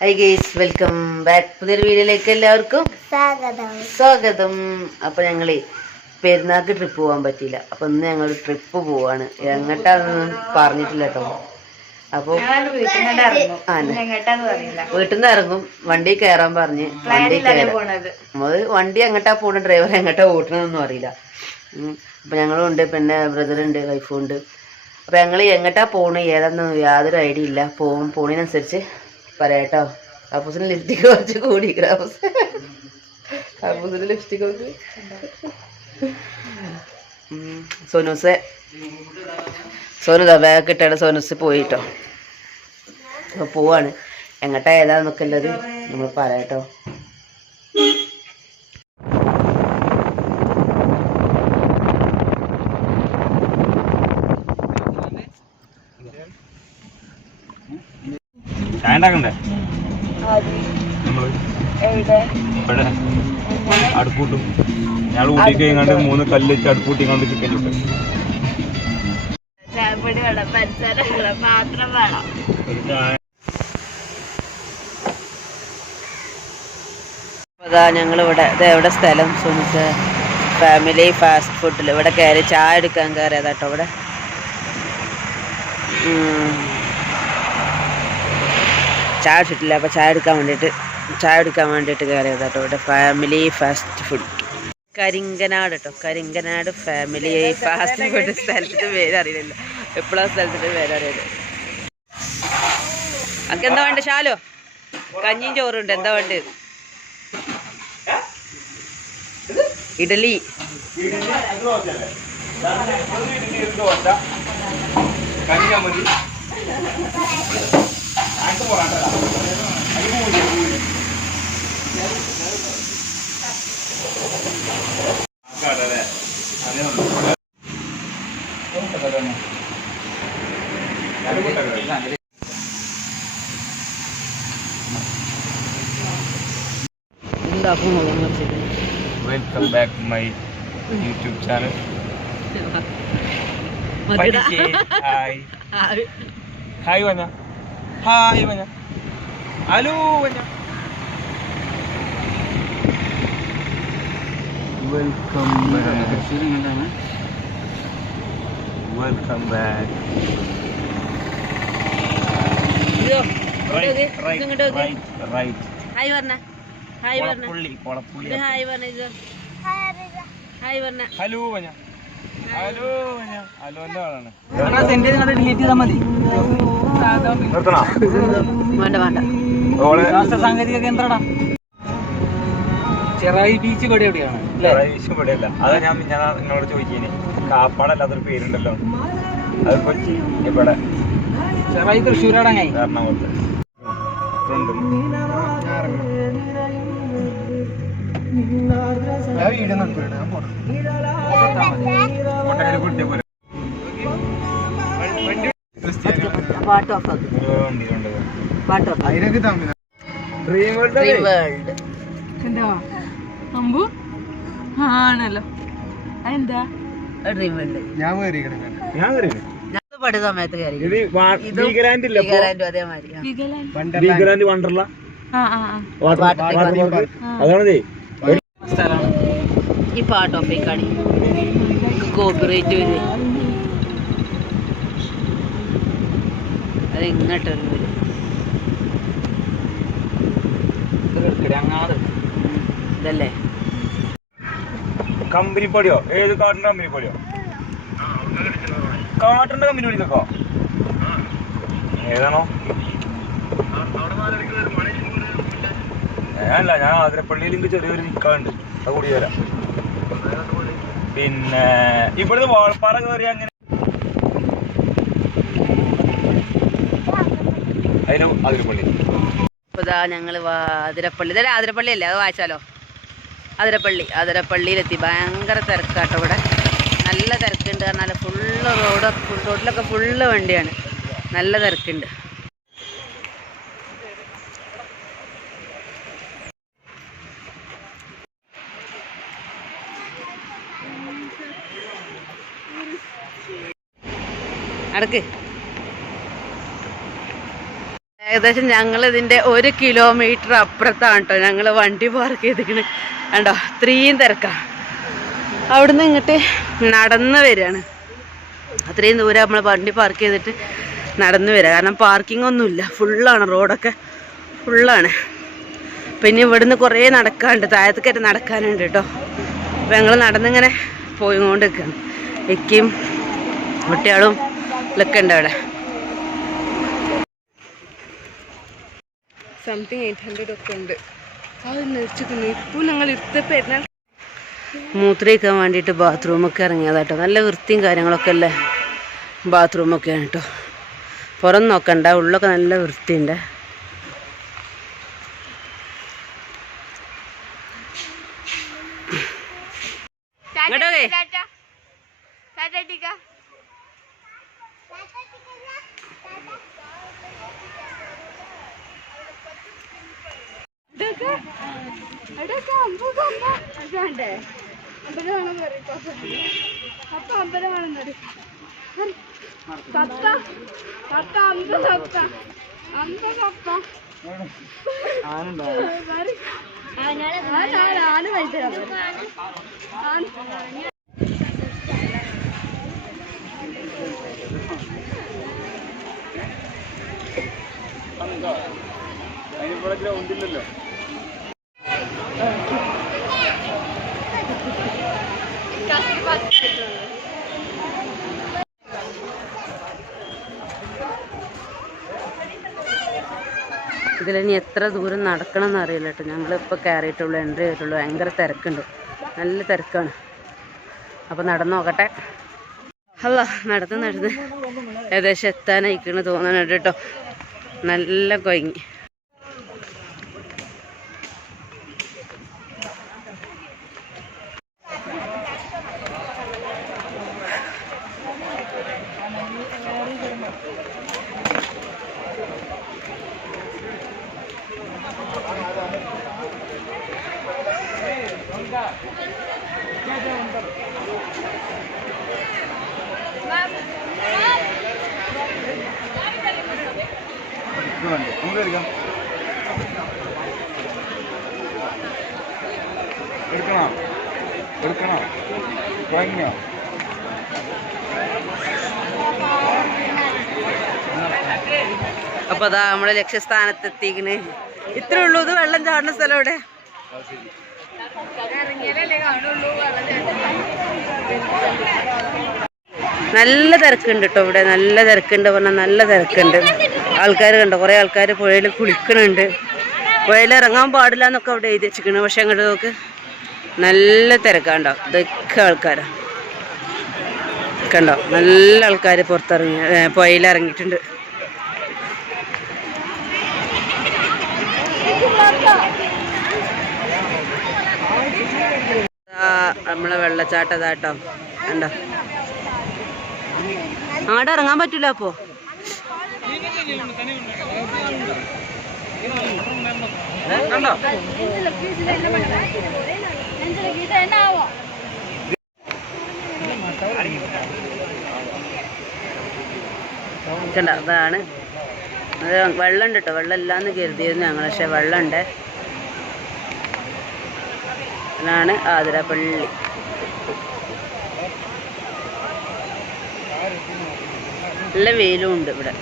High guys, welcome back പുതിയൊരു വീഡിയോയിലേക്ക് എല്ലാവർക്കും സ്വാഗതം. അപ്പോൾ ഞങ്ങൾ പെരുന്നാൾക്ക് ട്രിപ്പ് പോകാൻ പറ്റിയില്ല. അപ്പോൾ ഇന്ന് ഞങ്ങൾ ട്രിപ്പ് പോവാണ്. എങ്ങോട്ടാണെന്നൊന്നും പറഞ്ഞിട്ടില്ല കേട്ടോ. അപ്പോൾ വീട്ടിൽ നിന്ന് ഇറങ്ങും, വണ്ടി കയറാൻ പറഞ്ഞ് വണ്ടി എങ്ങോട്ടാ പോണ, ഡ്രൈവർ എങ്ങോട്ടാ ഓട്ടണമെന്നൊന്നും അറിയില്ല. അപ്പോൾ ഞങ്ങളും ഉണ്ട്, പിന്നെ ബ്രദറുണ്ട്, വൈഫും ഉണ്ട്. അപ്പോൾ ഞങ്ങൾ എങ്ങോട്ടാ പോണേ ഏതാണെന്ന് യാതൊരു ഐഡിയ ഇല്ല. പോണതിനനുസരിച്ച് പറയാട്ടോ. അപ്പൂസിന് ലിപ്സ്റ്റിക് കുറച്ച് കൂടി, അപ്പൂസിന് ലിപ്സ്റ്റിക് കുറച്ച്. സോനു ബാഗ് ഇട്ടാണ് സോനുസ് പോയിട്ടോ. അപ്പോൾ പോവാണ്. എങ്ങോട്ടാ ഏതാന്നൊക്കെ ഉള്ളത് നമ്മൾ പറയാട്ടോ. അടുപ്പൂട്ടും ഞങ്ങൾ ഊട്ടിക്ക് കഴിഞ്ഞാണ്ട് 3 കല്ല് വെച്ച് അടുപ്പൂട്ടിങ്ങാണ്ട് ചിക്കൻ ചുട്ട്. അതാ ഞങ്ങളിവിടെ എവിടെ സ്ഥലം സുനിസ് ഫാമിലി ഫാസ്റ്റ് ഫുഡിൽ ഇവിടെ കയറി ചായ എടുക്കാൻ കയറിയതാട്ടോ. ഇവിടെ ചായ ഇട്ടിട്ടില്ല, അപ്പോൾ ചായ എടുക്കാൻ വേണ്ടിയിട്ട് കയറിയതാട്ടോ. ഇവിടെ ഫാമിലി ഫാസ്റ്റ് ഫുഡ് കരിങ്കനാട് കേട്ടോ. Karinganad family fast food. സ്ഥലത്തിൻ്റെ പേര് അറിയില്ല, എപ്പോഴാണ് സ്ഥലത്തിൻ്റെ പേര് അറിയില്ല. അനക്ക് എന്താ വേണ്ട ശാലോ? കഞ്ഞിയും ചോറുണ്ട്. എന്താ വേണ്ടത്? Idli. Welcome back to my YouTube channel. Hi വഞ്ഞ, ഹായ് വഞ്ഞ, ഹലോ വഞ്ഞ. Welcome back. ഹായ് പറഞ്ഞ, ഹായ് പറഞ്ഞ, ഹായ് പറഞ്ഞ, ഹായ് പറഞ്ഞ, ഹലോ വഞ്ഞ, ഹലോ വഞ്ഞ. ഹലോന്റെ ആളാണ്. സാങ്കേതിക കേന്ദ്രടാ. ചെറായി ബീച്ച് ഇവിടെ എവിടെയാണ്? ബീച്ച് ഇവിടെ അല്ല. അതാ ഞാൻ നിങ്ങളോട് ചോദിച്ചേന്. കാപ്പാടല്ലാത്തൊരു പേരുണ്ടല്ലോ, അത് കൊച്ചി ഇവിടെ. ചെറായി തൃശ്ശൂരാണ്, എറണാകുളത്ത്. ആണല്ലോ. എന്താ പഠിത സമയത്ത് അതേമാതിരി വണ്ടർല അതാണതേ. ഈ പാർട്ട് ഓഫ് ഈ കളി കോപ്പിറേറ്റ് വരും. അത് ഇങ്ങോട്ടൊരു ഇതല്ലേ കമ്പനിപ്പൊടിയോ? ഏത് കാട്ടിന്റെ കമ്പനിപ്പൊടിയോ? കാട്ടിന്റെ കമ്പനി പൊടിക്കോ? ഏതാണോ? അല്ല, ഞാൻ ആതിരപ്പള്ളിയിൽ എനിക്ക് ചെറിയൊരു നിൽക്കാറുണ്ട്, അത് കൂടി തരാം. പിന്നെ ഇവിടുന്ന് വാൾപ്പാറ കയറി അങ്ങനെ അതിന് ആതിരപ്പള്ളി. ഇപ്പൊ ഇതാ ഞങ്ങള് ആതിരപ്പള്ളി, ഇതല്ലേ ആതിരപ്പള്ളി അല്ലേ? അത് വായിച്ചാലോ. ആതിരപ്പള്ളിയിലെത്തി. ഭയങ്കര തിരക്കാട്ടോ ഇവിടെ, നല്ല തിരക്കുണ്ട്. പറഞ്ഞാൽ ഫുള്ള് റോഡിലൊക്കെ ഫുള്ള് വണ്ടിയാണ്, നല്ല തിരക്കുണ്ട്. നടക്ക്. ഏകദേശം ഞങ്ങൾ ഇതിൻ്റെ 1 കിലോമീറ്റർ അപ്പുറത്താണ് കേട്ടോ ഞങ്ങൾ വണ്ടി പാർക്ക് ചെയ്തിരിക്കണ്. കണ്ടോ ഇത്രയും തിരക്കാണ്. അവിടുന്ന് ഇങ്ങോട്ട് നടന്ന് വരികയാണ്. അത്രയും ദൂരം നമ്മൾ വണ്ടി പാർക്ക് ചെയ്തിട്ട് നടന്ന് വരിക. കാരണം പാർക്കിംഗ് ഒന്നുമില്ല, ഫുള്ളാണ്, റോഡൊക്കെ ഫുള്ളാണ്. പിന്നെ ഇവിടുന്ന് കുറേ നടക്കാനുണ്ട്, താഴത്തേക്കായിട്ട് നടക്കാനുണ്ട് കേട്ടോ. അപ്പം ഞങ്ങൾ നടന്നിങ്ങനെ പോയിക്കൊണ്ട് നിൽക്കുകയാണ്. എക്കിയും കുട്ടികളും ഒക്കെ ഉണ്ട് അവിടെ. സംതിങ് 800 ഒക്കെ ഉണ്ട്. അത് നിറച്ചിരിക്കുന്നു. ഇപ്പോൾ ഞങ്ങൾ ഇരുത്തപ്പെരുന്നാൾ മൂത്രയിക്കാൻ വേണ്ടിയിട്ട് ബാത്റൂമൊക്കെ ഇറങ്ങിയതാട്ടോ. നല്ല വൃത്തിയും കാര്യങ്ങളൊക്കെ അല്ലേ ബാത്റൂമൊക്കെയാണ് കേട്ടോ. പുറം നോക്കണ്ട, ഉള്ളൊക്കെ നല്ല വൃത്തിയുണ്ട്. ഇങ്ങോട്ടേ ഗ്രൗണ്ടില്ലല്ലോ. ഇതിലിനി എത്ര ദൂരം നടക്കണം എന്നറിയില്ല കേട്ടോ. ഞങ്ങളിപ്പോൾ കയറിയിട്ടുള്ളൂ, എൻട്രി ചെയ്തിട്ടുള്ളൂ. ഭയങ്കര തിരക്കുണ്ട്, നല്ല തിരക്കാണ്. അപ്പോൾ നടന്നു നോക്കട്ടെ. അല്ല നടന്ന് ഏകദേശം എത്താനായിക്കണ് തോന്നുന്നുണ്ട് കേട്ടോ. നല്ല കൊയങ്ങി. എടുക്കണോ വാങ്ങിയോ? അപ്പൊ അതാ നമ്മളെ ലക്ഷ്യസ്ഥാനത്ത് എത്തിക്കണ്. ഇത്രേ ഉള്ളൂ. ഇത് വെള്ളം ചാടുന്ന സ്ഥലം ഇവിടെ. നല്ല തിരക്കുണ്ട് കേട്ടോ ഇവിടെ. നല്ല തിരക്കുണ്ട് പറഞ്ഞാൽ നല്ല തിരക്കുണ്ട്. ആൾക്കാർ കണ്ടോ, കുറേ ആൾക്കാർ പുഴയിൽ കുളിക്കണുണ്ട്. പുഴയിൽ ഇറങ്ങാൻ പാടില്ല എന്നൊക്കെ അവിടെ എഴുതി വെച്ചിരിക്കണ്. പക്ഷെ അങ്ങോട്ട് നോക്ക്, നല്ല തിരക്കാണ്ടോ. ഇതൊക്കെ ആൾക്കാരാണ് കണ്ടോ. നല്ല ആൾക്കാർ പുറത്തിറങ്ങി പുഴയിലിറങ്ങിയിട്ടുണ്ട്. നമ്മളെ വെള്ളച്ചാട്ടം ഇതാട്ടോ കണ്ടോ. അങ്ങോട്ട് ഇറങ്ങാൻ പറ്റൂല. അപ്പോ കണ്ടോ കണ്ടോ. അതാണ് വെള്ളം ഉണ്ട് കേട്ടോ. വെള്ളം ഇല്ലാന്ന് കരുതിയിരുന്നു ഞങ്ങൾ, പക്ഷെ വെള്ളമുണ്ട്. അതാണ് ആതിരപ്പള്ളി. നല്ല വെയിലും ഉണ്ട് ഇവിടെ.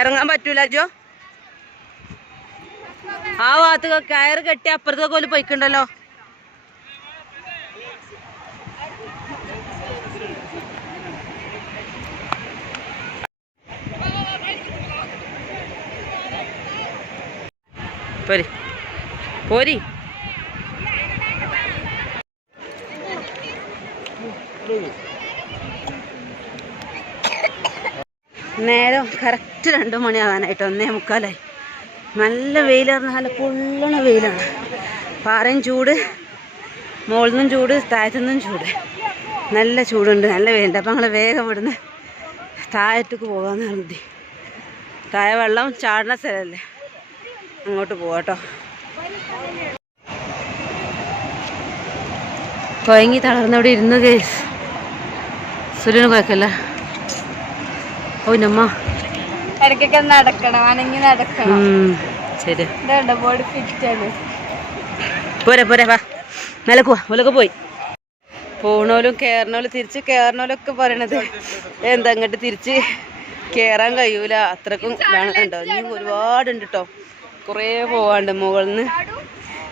ഇറങ്ങാൻ പറ്റൂല ജോ. ആ ഭാഗത്ത് കയറ് കെട്ടി അപ്പുറത്തെ കോല് പോയിക്കുണ്ടല്ലോ. പോരി പോരി. നേരം കറക്റ്റ് 2 മണിയാകാനായിട്ട് 1:45. നല്ല വെയിൽ പറഞ്ഞാൽ നല്ല പൊള്ളണ വെയിലാണ്. പാറയും ചൂട്, മുകളിൽ നിന്നും ചൂട്, താഴത്തു നിന്നും ചൂട്. നല്ല ചൂടുണ്ട്, നല്ല വെയിലുണ്ട്. അപ്പം ഞങ്ങൾ വേഗം ഇവിടുന്ന് താഴത്തേക്ക് പോകാമെന്ന് പറഞ്ഞിട്ട്. താഴെ വെള്ളം ചാടുന്ന സ്ഥലമല്ലേ, അങ്ങോട്ട് പോവാട്ടോ. കൊയങ്ങി തളർന്നവിടെ ഇരുന്നു കേസ്. സുലിന് കുഴക്കല്ല. ഓ നമ്മ ഇടയ്ക്കൊക്കെ നടക്കണം, അനങ്ങി നടക്കണം. ശരി ബോഡി ഫിറ്റ് ആണ്. പോരെ പോരെ വാ, മേലെ പോവാ. ഓലൊക്കെ പോയി. പോണോലും കയറണോലും തിരിച്ച് കയറണോലൊക്കെ പറയണത് എന്താ അങ്ങോട്ട് തിരിച്ച് കയറാൻ കഴിയൂല, അത്രക്കും ഇതാണ്. ഉണ്ടോ ഇനി ഒരുപാടുണ്ട് കേട്ടോ, കുറേ പോവാണ്ട് മുകളിൽ നിന്ന്.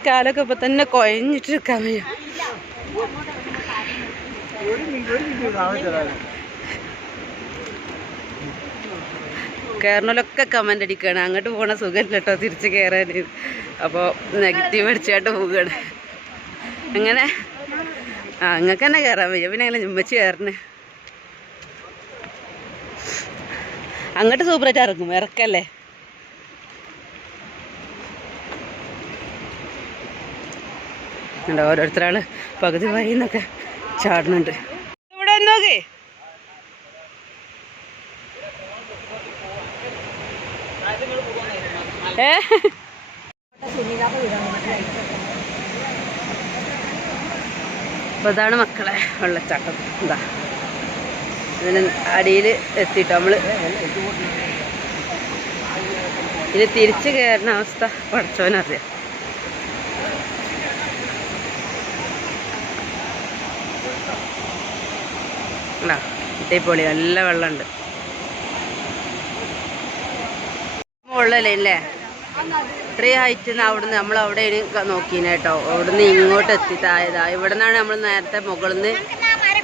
കാലൊക്കെ ഇപ്പൊ തന്നെ കുഴഞ്ഞിട്ട് നിൽക്കാൻ വയ്യ. കയറണോലൊക്കെ കമൻ്റ് അടിക്കുകയാണ്, അങ്ങോട്ട് പോകണ സുഖമില്ല കേട്ടോ തിരിച്ച് കയറാൻ. അപ്പോൾ നെഗറ്റീവ് അടിച്ചായിട്ട് പോവുകയാണ്. അങ്ങനെ നിങ്ങൾക്ക് തന്നെ കയറാൻ വയ്യ, പിന്നെ അങ്ങനെ ചുമ്മച്ച് കയറണേ. അങ്ങോട്ട് സൂപ്പറായിട്ട് ഇറങ്ങും, ഇറക്കല്ലേ. ഉണ്ടോ ഓരോരുത്തരാള് പകുതി വഴിന്നൊക്കെ ചാടുന്നുണ്ട്. ഇവിടെ നോക്കേ, അപ്പോൾ ഇതാണ് മക്കളെ വെള്ളച്ചാട്ടം. എന്താ ഇതിന് അടിയിൽ എത്തിയിട്ട് നമ്മൾ ഇത് തിരിച്ച് കയറുന്ന അവസ്ഥ പഠിച്ചവനറിയാം. ഇട്ടേപ്പൊളി നല്ല വെള്ളമുണ്ട്. മുകളിലല്ലേ അല്ലേ ഇത്രയും ഹൈറ്റിൽ നിന്ന് അവിടുന്ന് നമ്മൾ അവിടെ നോക്കീനെ കേട്ടോ. അവിടുന്ന് ഇങ്ങോട്ട് എത്തി താഴെതാ. ഇവിടെ നിന്നാണ് നമ്മൾ നേരത്തെ മുകളിൽ നിന്ന്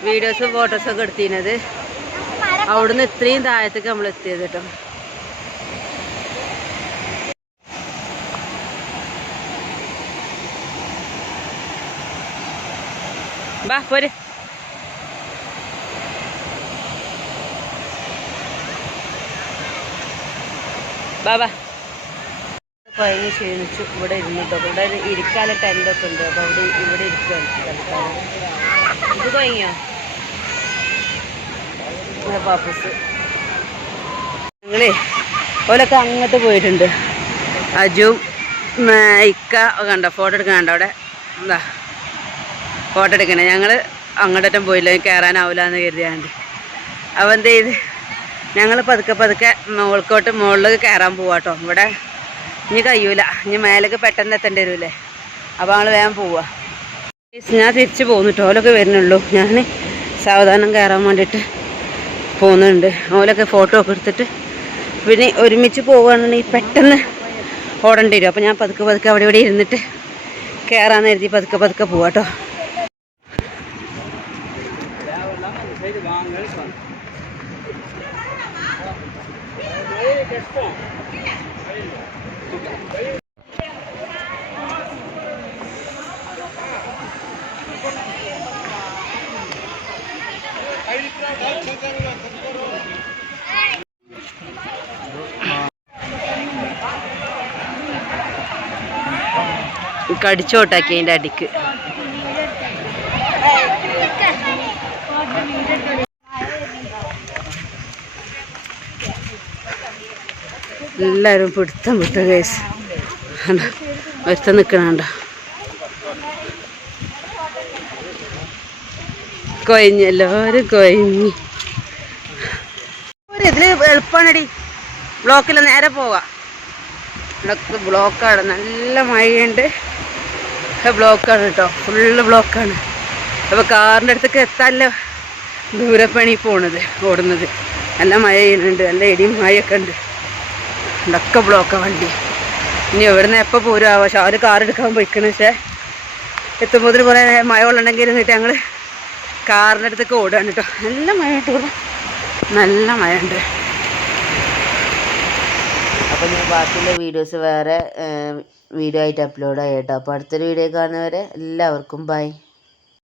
വീഡിയോസും ഫോട്ടോസൊക്കെ എടുത്തിരുന്നത്. അവിടുന്ന് ഇത്രയും താഴത്തേക്ക് നമ്മൾ എത്തിയത് കേട്ടോ. ബാ പോര്. ബാബാ കുഴങ്ങി ക്ഷീണിച്ചു. ഇവിടെ ഇരുന്നിട്ടോ. ഇവിടെ ഇരിക്കാനുള്ള ടെൻ്റൊക്കെ ഉണ്ട്. അപ്പോൾ ഇവിടെ ഇരിക്കുകയാണ് കളിക്കാറ്. ഇത് കുഴങ്ങിയോ പാപ്പസ്? ഞങ്ങളേ ഓലൊക്കെ അങ്ങോട്ട് പോയിട്ടുണ്ട്. അജുവും ഇക്ക കണ്ടോ ഫോട്ടോ എടുക്കണുണ്ടോ അവിടെ? എന്താ ഫോട്ടോ എടുക്കണേ. ഞങ്ങൾ അങ്ങോട്ടേറ്റം പോയില്ല, കയറാനാവില്ല എന്ന് കരുതിയാണ്ട്. അപ്പോൾ എന്ത് ചെയ്ത് ഞങ്ങൾ പതുക്കെ പതുക്കെ മുകളിൽ കയറാൻ പോവാട്ടോ. ഇവിടെ ഇനി കഴിയൂല, ഇനി മേലേക്ക് പെട്ടെന്ന് എത്തേണ്ടി വരൂലേ. അപ്പോൾ ഞങ്ങൾ വേഗം പോവുക. ഞാൻ തിരിച്ച് പോന്നിട്ടോ. ഓലൊക്കെ വരുന്നുള്ളൂ. ഞാൻ സാവധാനം കയറാൻ വേണ്ടിയിട്ട് പോകുന്നുണ്ട്. ഓലൊക്കെ ഫോട്ടോ ഒക്കെ എടുത്തിട്ട് പിന്നെ ഒരുമിച്ച് പോവുകയാണെന്നുണ്ടെങ്കിൽ പെട്ടെന്ന് ഓടേണ്ടി വരും. അപ്പോൾ ഞാൻ പതുക്കെ പതുക്കെ അവിടെ ഇവിടെ ഇരുന്നിട്ട് കയറാമെന്ന് കരുതി പതുക്കെ പതുക്കെ പോവാട്ടോ. കടിച്ചോട്ടാക്കി അതിൻ്റെ അടിക്ക്. എല്ലാവരും പിടുത്തം വിട്ടു കേസ്. ഒരുത്തം നിൽക്കണണ്ട കൊയഞ്ഞ്, എല്ലാവരും കൊയഞ്ഞി. ഇതിൽ എളുപ്പമാണടി, ബ്ലോക്കിൽ നേരെ പോവാം. ഇവിടൊക്കെ ബ്ലോക്കാണ്, നല്ല മഴയുണ്ട്. ബ്ലോക്കാണ് കേട്ടോ, ഫുള്ള് ബ്ലോക്കാണ്. അപ്പോൾ കാറിൻ്റെ അടുത്തൊക്കെ എത്താനല്ല ദൂരപ്പണി ഓടുന്നത്. നല്ല മഴ ചെയ്യുന്നുണ്ട്, നല്ല ഇടിയും മഴയൊക്കെ ഉണ്ട്. ഇതൊക്കെ ബ്ലോക്കാണ് വണ്ടി. ഇനി എവിടുന്ന് എപ്പോൾ പോരുമാവോ. പക്ഷെ അവർ കാർ എടുക്കാൻ പോയിക്കണ്. പക്ഷേ എത്തുമ്പോൾ കുറേ മഴ കൊള്ളുണ്ടെങ്കിൽ ഇരുന്നിട്ട് ഞങ്ങൾ കാറിൻ്റെ അടുത്തൊക്കെ ഓടുകയാണ് കേട്ടോ. നല്ല മഴ ഉണ്ട് ഇവിടെ, നല്ല മഴ ഉണ്ട്. അപ്പോൾ ഞാൻ ബാക്കിയുള്ള വീഡിയോസ് വേറെ വീഡിയോ ആയിട്ട് അപ്ലോഡ് ആയി കേട്ടോ. അപ്പോൾ അടുത്തൊരു വീഡിയോ കാണുന്നവരെ എല്ലാവർക്കും ബൈ.